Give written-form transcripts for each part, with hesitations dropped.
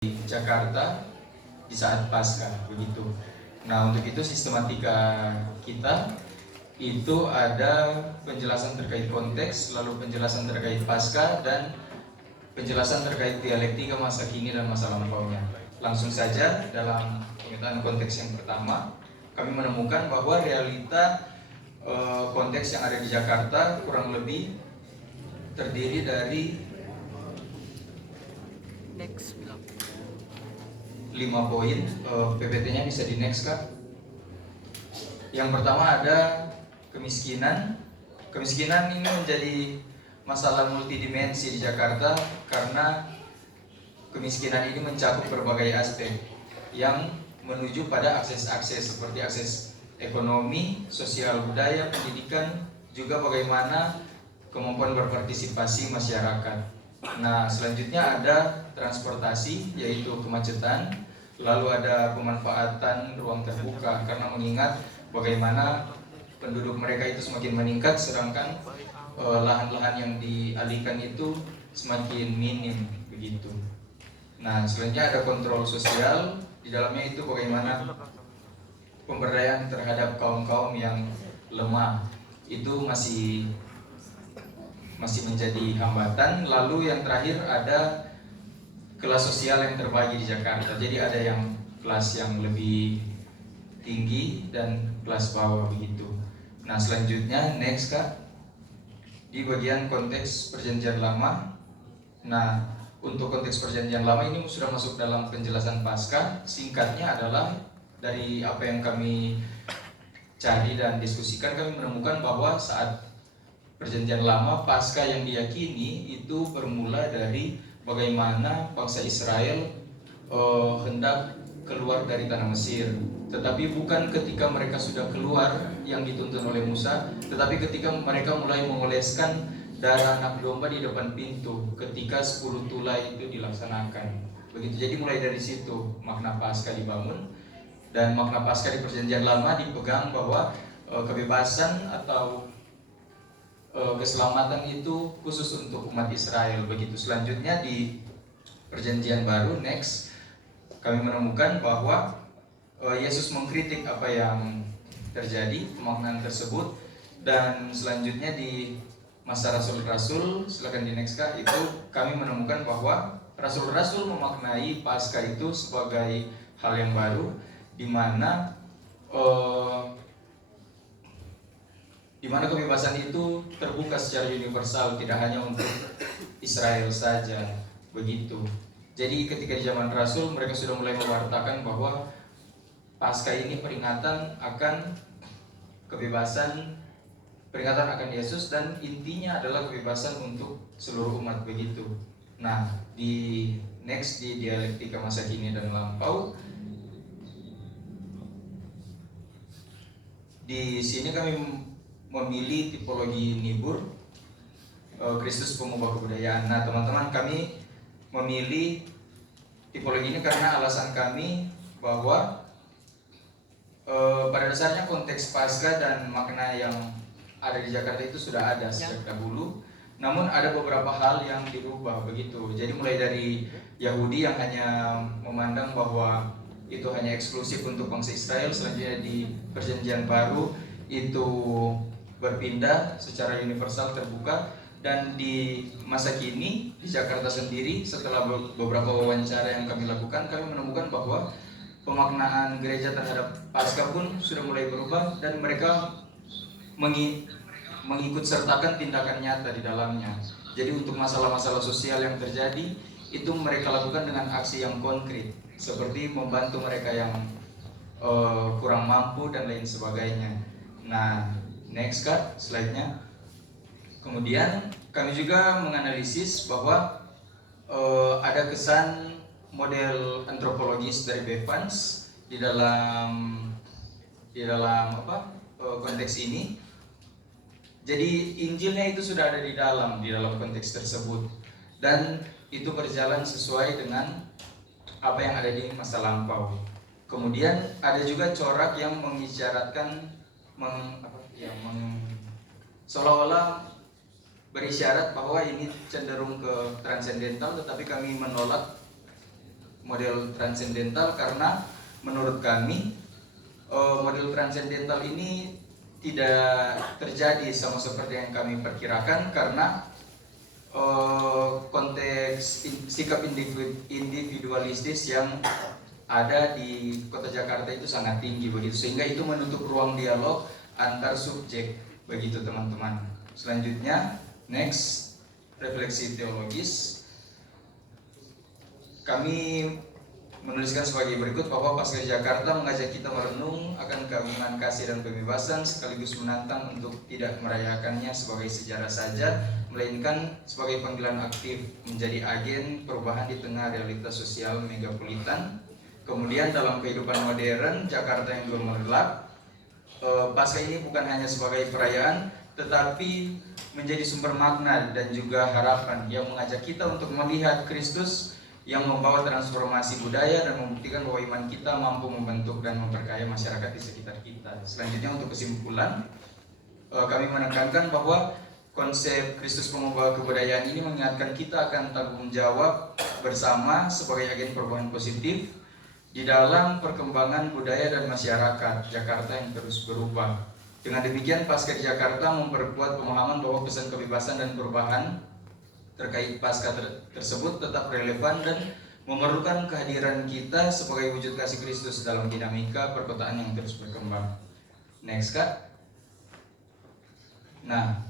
di Jakarta di saat Paskah begitu. Nah, untuk itu sistematika kita itu ada penjelasan terkait konteks, lalu penjelasan terkait Paskah, dan penjelasan terkait dialektika masa kini dan masa lampaunya. Langsung saja dalam pemetaan konteks yang pertama, kami menemukan bahwa realita konteks yang ada di Jakarta kurang lebih terdiri dari 5 poin. PPT-nya bisa di next, Kak. Yang pertama ada kemiskinan. Kemiskinan ini menjadi masalah multidimensi di Jakarta karena kemiskinan ini mencakup berbagai aspek yang menuju pada akses-akses seperti akses ekonomi, sosial, budaya, pendidikan, juga bagaimana kemampuan berpartisipasi masyarakat. Nah, selanjutnya ada transportasi, yaitu kemacetan. Lalu ada pemanfaatan ruang terbuka, karena mengingat bagaimana penduduk mereka itu semakin meningkat, sedangkan lahan-lahan yang dialihkan itu semakin minim begitu. Nah, selanjutnya ada kontrol sosial. Di dalamnya itu bagaimana pemberdayaan terhadap kaum-kaum yang lemah itu masih menjadi hambatan. Lalu yang terakhir ada kelas sosial yang terbagi di Jakarta. Jadi ada yang kelas yang lebih tinggi dan kelas bawah begitu. Nah, selanjutnya next, Kak, di bagian konteks perjanjian lama. Nah, untuk konteks perjanjian lama ini sudah masuk dalam penjelasan Paskah. Singkatnya adalah dari apa yang kami cari dan diskusikan, kami menemukan bahwa saat perjanjian lama, Paskah yang diyakini itu bermula dari bagaimana bangsa Israel hendak keluar dari tanah Mesir. Tetapi bukan ketika mereka sudah keluar yang dituntun oleh Musa, tetapi ketika mereka mulai mengoleskan darah anak domba di depan pintu ketika 10 tulai itu dilaksanakan. Begitu. Jadi mulai dari situ makna Paskah dibangun, dan makna Paskah di perjanjian lama dipegang bahwa kebebasan atau keselamatan itu khusus untuk umat Israel begitu. Selanjutnya di perjanjian baru next, kami menemukan bahwa Yesus mengkritik apa yang terjadi, pemaknaan tersebut. Dan selanjutnya di masa rasul-rasul, silakan di next, Kak, itu kami menemukan bahwa rasul-rasul memaknai Paskah itu sebagai hal yang baru, di mana kebebasan itu terbuka secara universal, tidak hanya untuk Israel saja begitu. Jadi ketika di zaman Rasul, mereka sudah mulai mewartakan bahwa Paskah ini peringatan akan kebebasan, peringatan akan Yesus, dan intinya adalah kebebasan untuk seluruh umat begitu. Nah, di next, di dialektika masa kini dan lampau, di sini kami memilih tipologi Nibur, Kristus pengubah kebudayaan. Nah, teman-teman, kami memilih tipologi ini karena alasan kami bahwa pada dasarnya konteks Paskah dan makna yang ada di Jakarta itu sudah ada sejak dahulu. Namun ada beberapa hal yang dirubah begitu. Jadi mulai dari Yahudi yang hanya memandang bahwa itu hanya eksklusif untuk bangsa Israel, selanjutnya di perjanjian baru itu berpindah secara universal terbuka, dan di masa kini di Jakarta sendiri setelah beberapa wawancara yang kami lakukan, kami menemukan bahwa pemaknaan gereja terhadap Paskah pun sudah mulai berubah, dan mereka mengikut sertakan tindakan nyata di dalamnya. Jadi untuk masalah-masalah sosial yang terjadi itu mereka lakukan dengan aksi yang konkret, seperti membantu mereka yang kurang mampu dan lain sebagainya. Nah, next, Kak, slide-nya. Kemudian kami juga menganalisis bahwa ada kesan model antropologis dari Bevans di dalam konteks ini. Jadi Injilnya itu sudah ada di dalam konteks tersebut, dan itu berjalan sesuai dengan apa yang ada di masa lampau. Kemudian ada juga corak yang mengisyaratkan seolah-olah berisyarat bahwa ini cenderung ke transendental, tetapi kami menolak model transendental karena menurut kami model transendental ini tidak terjadi sama seperti yang kami perkirakan karena konteks sikap individualistis yang ada di Kota Jakarta itu sangat tinggi begitu, sehingga itu menutup ruang dialog antar subjek begitu teman-teman. Selanjutnya, next, refleksi teologis. Kami menuliskan sebagai berikut bahwa Paskah Jakarta mengajak kita merenung akan keagungan kasih dan kebebasan sekaligus menantang untuk tidak merayakannya sebagai sejarah saja, melainkan sebagai panggilan aktif menjadi agen perubahan di tengah realitas sosial megapolitan. Kemudian dalam kehidupan modern Jakarta yang gemerlap, Paskah ini bukan hanya sebagai perayaan, tetapi menjadi sumber makna dan juga harapan yang mengajak kita untuk melihat Kristus yang membawa transformasi budaya dan membuktikan bahwa iman kita mampu membentuk dan memperkaya masyarakat di sekitar kita. Selanjutnya untuk kesimpulan, kami menekankan bahwa konsep Kristus pengubah kebudayaan ini mengingatkan kita akan tanggung jawab bersama sebagai agen perubahan positif di dalam perkembangan budaya dan masyarakat Jakarta yang terus berubah. Dengan demikian, Paskah Jakarta memperkuat pemahaman bahwa pesan kebebasan dan perubahan terkait Paskah tersebut tetap relevan dan memerlukan kehadiran kita sebagai wujud kasih Kristus dalam dinamika perkotaan yang terus berkembang. Next, Kak. Nah,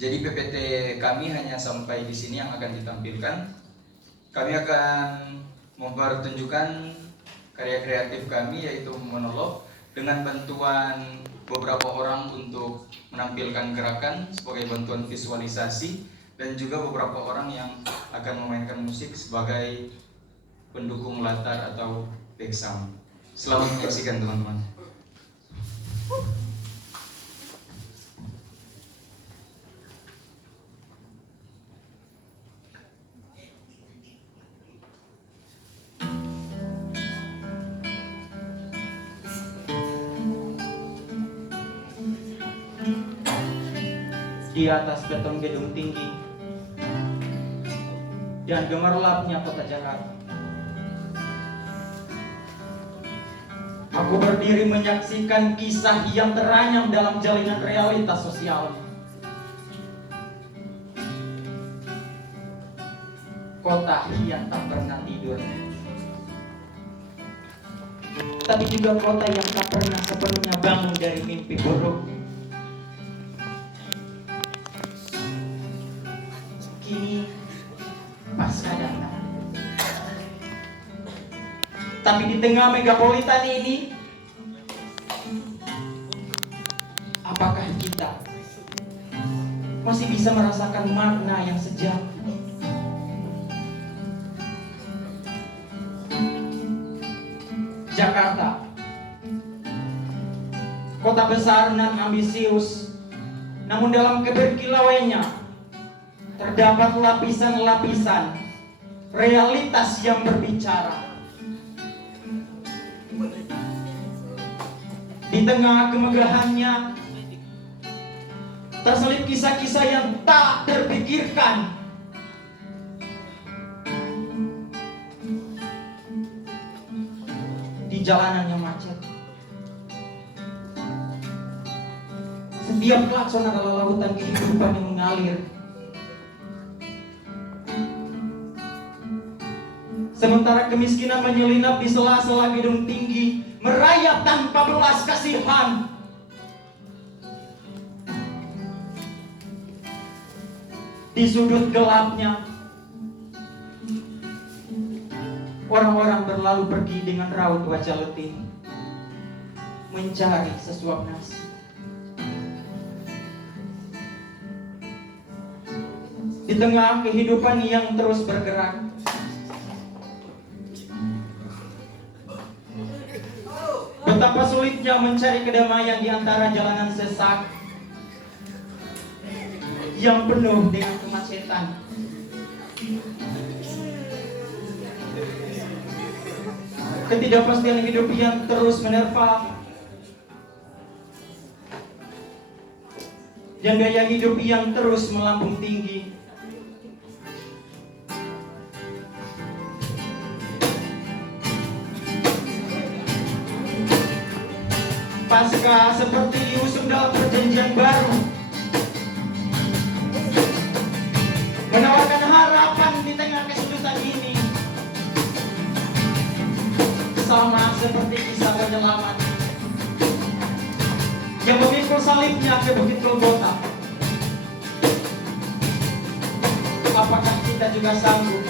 jadi PPT kami hanya sampai di sini yang akan ditampilkan. Kami akan mempertunjukkan karya kreatif kami, yaitu monolog dengan bantuan beberapa orang untuk menampilkan gerakan sebagai bantuan visualisasi, dan juga beberapa orang yang akan memainkan musik sebagai pendukung latar atau background. Selamat menyaksikan teman-teman. Di atas beton gedung tinggi dan gemerlapnya kota Jakarta, aku berdiri menyaksikan kisah yang teranyam dalam jalinan realitas sosial. Kota yang tak pernah tidur, tapi juga kota yang tak pernah sepenuhnya bangun dari mimpi buruk. Kini Paskah datang, tapi di tengah megapolitan ini, apakah kita masih bisa merasakan makna yang sejati? Jakarta, kota besar dan ambisius, namun dalam keberkilauannya terdapat lapisan-lapisan realitas yang berbicara. Di tengah kemegahannya terselip kisah-kisah yang tak terpikirkan. Di jalanan yang macet, setiap klakson adalah lautan kehidupan yang mengalir. Sementara kemiskinan menyelinap di sela-sela gedung tinggi, merayap tanpa belas kasihan. Di sudut gelapnya, orang-orang berlalu pergi dengan raut wajah letih, mencari sesuap nasi. Di tengah kehidupan yang terus bergerak, betapa sulitnya mencari kedamaian di antara jalanan sesak yang penuh dengan kemacetan. Ketidakpastian hidup yang terus menerpa, dan gaya hidup yang terus melambung tinggi. Pasca seperti diusung dalam perjanjian baru, menawarkan harapan di tengah kesulitan ini, sama seperti kisah penyelamat yang memikul salibnya ke Bukit Golgota. Apakah kita juga sanggup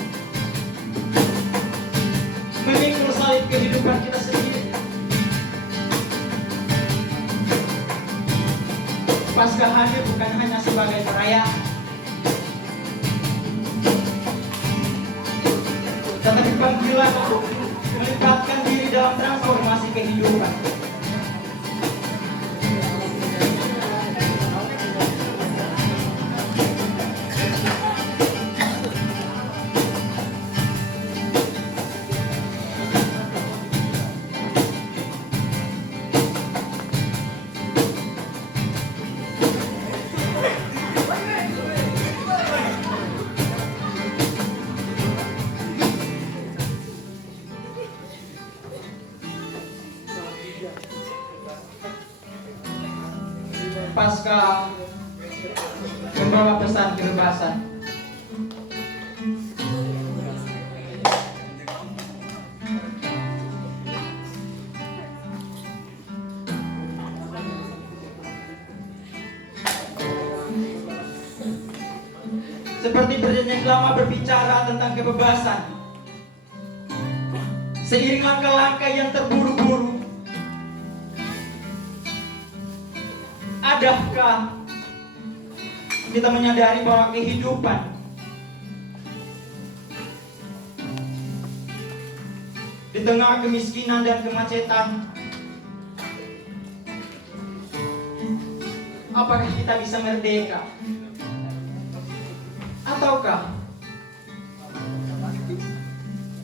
memikul salib kehidupan kita sendiri? Paskah hadir bukan hanya sebagai perayaan, tetapi panggilan untuk melibatkan diri dalam transformasi kehidupan. Pasca membawa pesan kebebasan, seperti perjanjian lama berbicara tentang kebebasan, seiring langkah-langkah yang terburu-buru, adakah kita menyadari bahwa kehidupan di tengah kemiskinan dan kemacetan, apakah kita bisa merdeka? Ataukah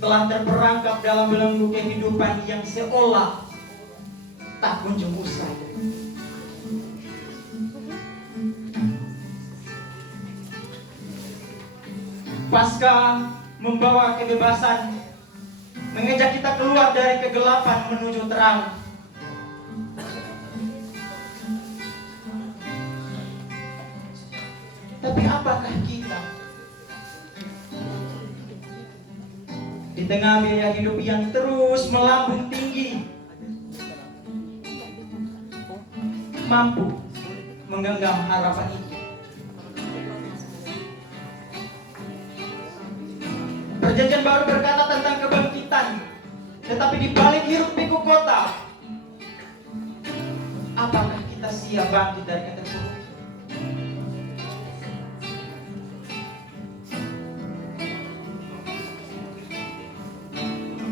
telah terperangkap dalam belenggu kehidupan yang seolah tak kunjung usai? Pasca membawa kebebasan, mengajak kita keluar dari kegelapan menuju terang. Tapi apakah kita di tengah biaya hidup yang terus melambung tinggi mampu menggenggam harapan itu? Perjanjian baru berkata tentang kebangkitan, tetapi di balik hiruk pikuk kota, apakah kita siap bangkit dari keterpurukan?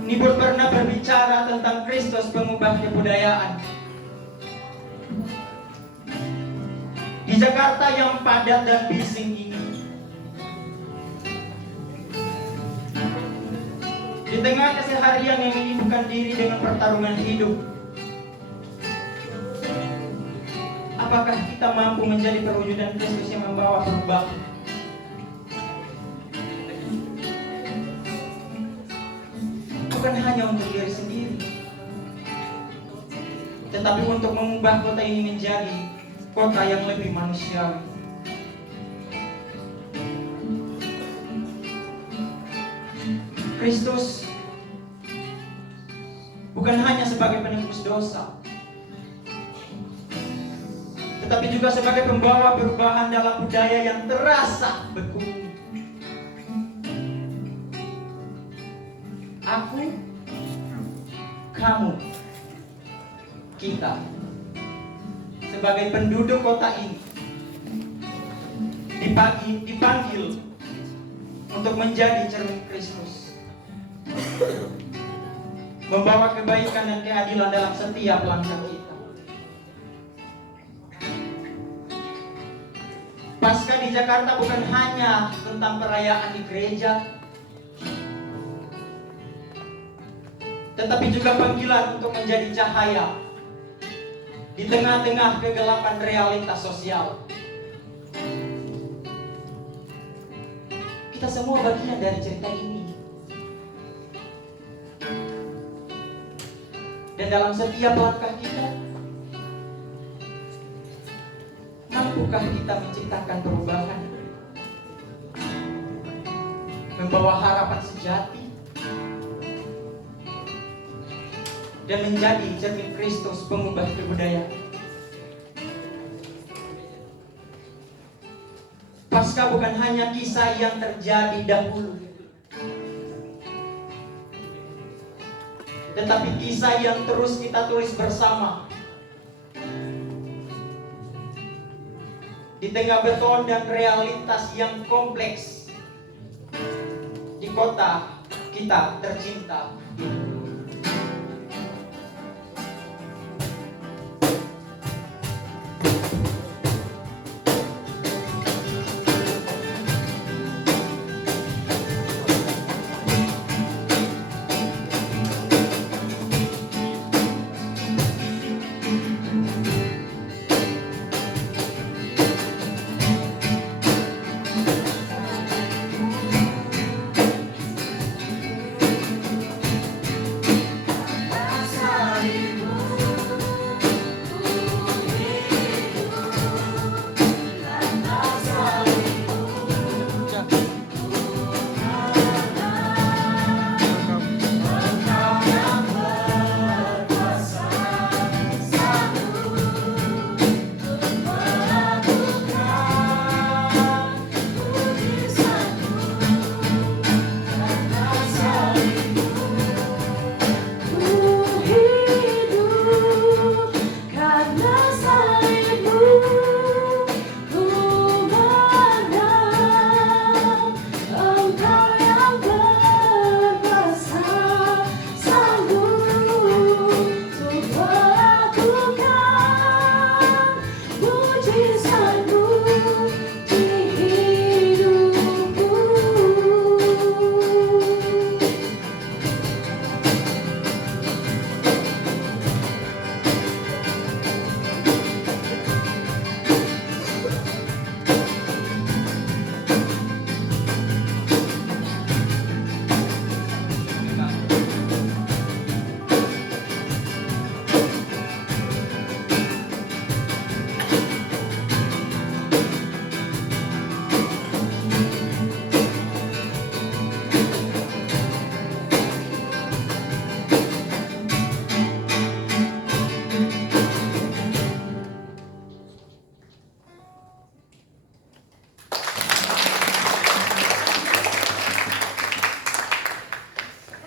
Nibur pernah berbicara tentang Kristus pengubah kebudayaan. Di Jakarta yang padat dan bising ini, di tengah keseharian yang menyibukkan diri dengan pertarungan hidup, apakah kita mampu menjadi perwujudan Kristus yang membawa perubahan? Bukan hanya untuk diri sendiri, tetapi untuk mengubah kota ini menjadi kota yang lebih manusiawi. Kristus bukan hanya sebagai penebus dosa, tetapi juga sebagai pembawa perubahan dalam budaya yang terasa beku. Aku, kamu, kita sebagai penduduk kota ini dipanggil untuk menjadi cermin Kristus, membawa kebaikan dan keadilan dalam setiap langkah kita. Paskah di Jakarta bukan hanya tentang perayaan di gereja, tetapi juga panggilan untuk menjadi cahaya di tengah-tengah kegelapan realitas sosial. Kita semua bagian dari cerita ini. Dan dalam setiap langkah kita, Mampukah kita menciptakan perubahan, membawa harapan sejati, dan menjadi cermin Kristus pengubah kebudayaan? Paskah bukan hanya kisah yang terjadi dahulu, tetapi kisah yang terus kita tulis bersama di tengah beton dan realitas yang kompleks di kota kita tercinta ini.